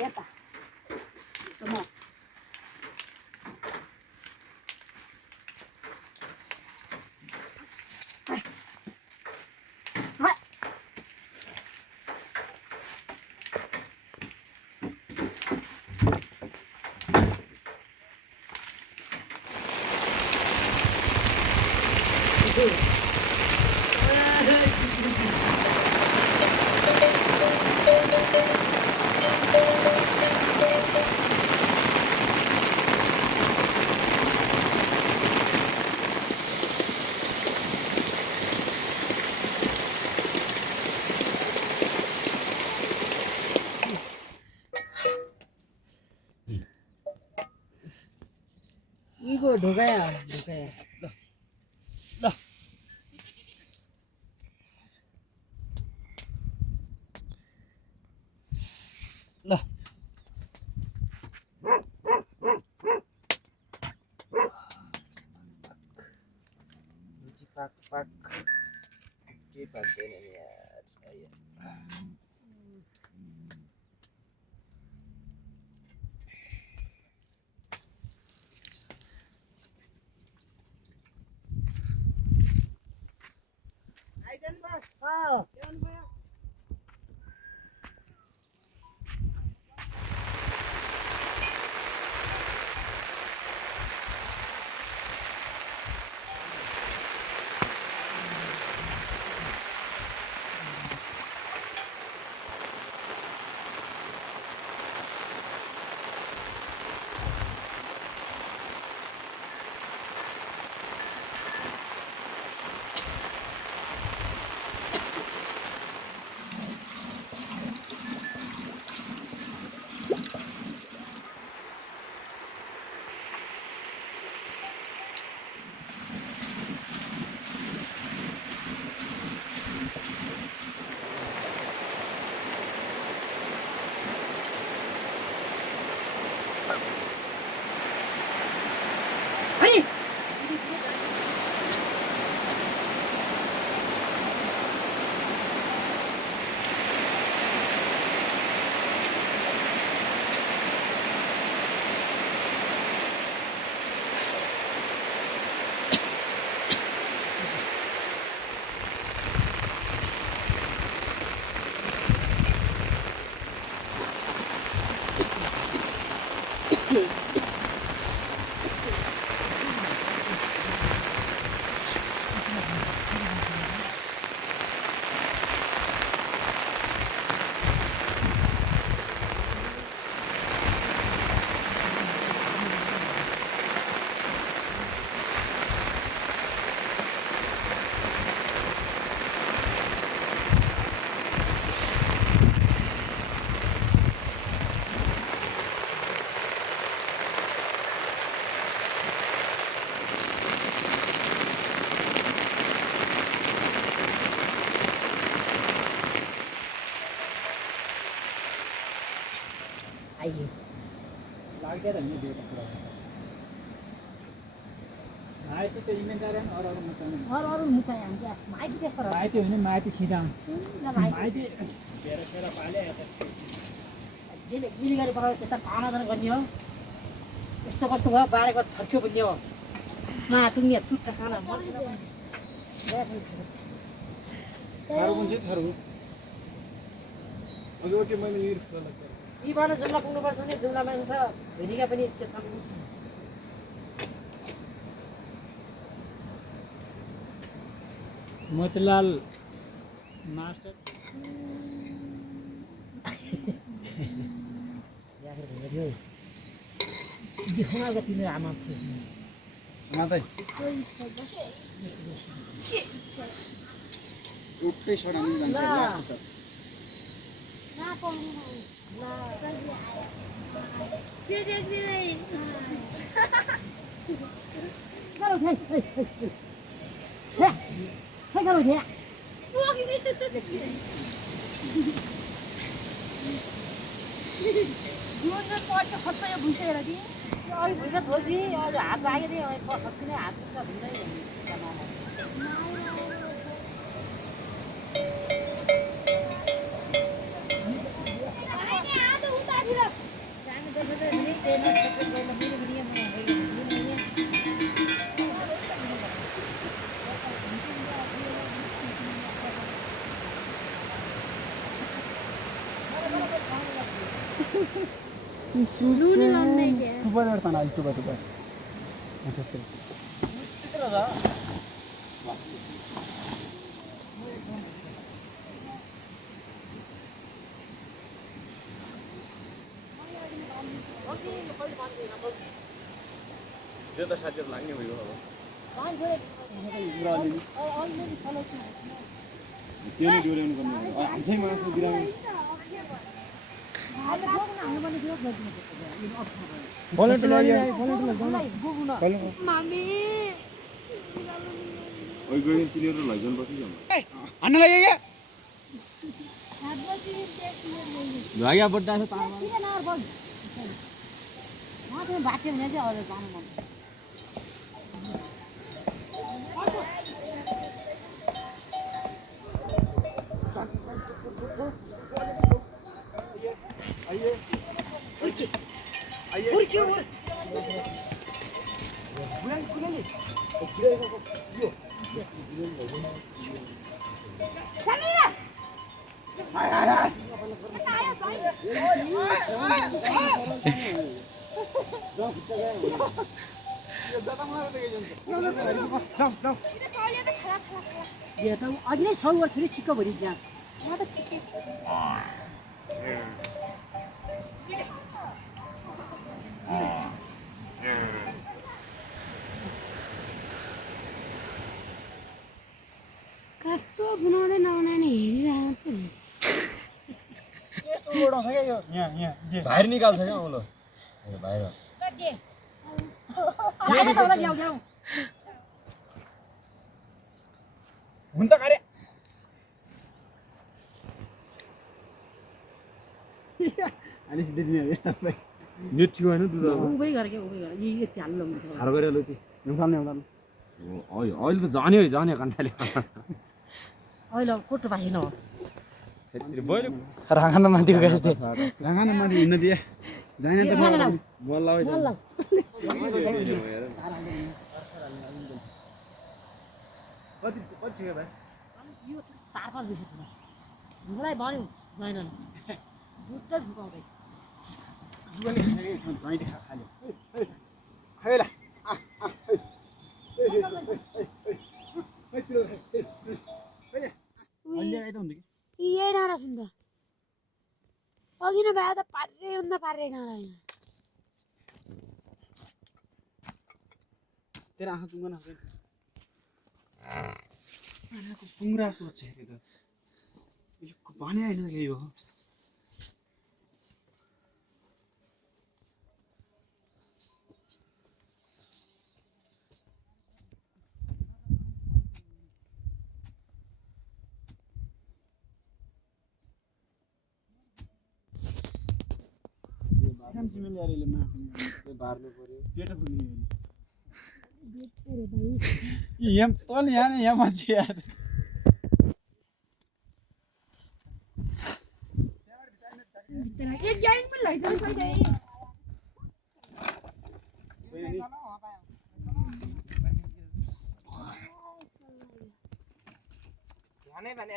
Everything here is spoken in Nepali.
Eta. Toma. Ibu ढोकाया ल ल pak ini pakaian ini ya saya Aijan Pak jangan Pak आइए लाग्दैन नि दिएको कुरा माइती त इमेन्दार अरू अरू मचाउने अरू मुचाइ हामी क्या माइती त्यस्तो रह माइती होइन माइती सिधा ल भाइ माइती घेर सेर पाले जेले मिली गरी पराउ त्यसमा खानादान गर्ने हो यस्तो कस्तो भयो बारेको थर्क्यो भन्ने हो मा तुमी सुत्ता खाना थारू कुन चाहिँ थारू अघि ओके मैले निर्फल यीबाट जुम्ला पुग्नुपर्छ नि जुम्लामा हुन्छ भेनिका पनि क्षेत्रमा पुग्छ मोतीलाल मास्टर देखाउन तिम्रो आमा समातै उठ्दै सडाउनु जान्छ लास्ट छ Hey, पछि खोज्छ यो भुइँसेर कि अहिले भुइँचा धोजी अहिले हात लाग्यो नि अहिले पछाडि नै हात दुख्छ भिन्दै नुन लाउने के टुप्पा ताना टुप्पा त्यस्तै त्यो त साथीहरु लाग्ने भयो अब त्यो नै डोर्याउनु पर्ने हो हान्छै मासु बिरामी मामी ओइ गयो तिनीहरु लैजाउनु पर्छ नि हान्न लाग्यो क्या भाग्या बड्डा छ तामा बाँच्यो भने चाहिँ अझ जानु मन यो त अघि नै 100 वर्ष छिक्क भरि त्यहाँ म त छिक्कै कस्तो बनाउँदै नबनाउने हेरिरहेको यस्तो उडाउँछ क्या यो यहाँ बाहिर निकाल्छ क्या औलो बाहिर हुन त कार्य अनि सिधै दिने नेट ठिक होइन दुध उबै गर के उबै गर यी यति हाल्नु लाग्छ सारो गरेर लो ती उठाल्ने उठाल्ने अहिले त जान्यो कन्टाले अहिले कोटो बाहिर न राखान माथि गएछ त्यो राखान माथि हिँड्न दिए जाइन त बल लाउ कति कति भाइ यो 4-5 बिस मलाई भन्यो जाइन दुध झुकाउँदै जुगाले खाने खायो खायो यही डाँडा छ नि त अघि नै भए त पार्रै भन्दा पार्रै डाँडा यहाँ तेरो आँखा चुङ्गन आँखाको सुङ्ग्रा जस्तो छ त्यो त यो भने होइन क्या यो बार्नु पर्यो पेट पुग्ने यहाँ तल यहाँ यहाँ मान्छे यार एक ग्यारिङ पनि लैजाउँ पहिले भने भने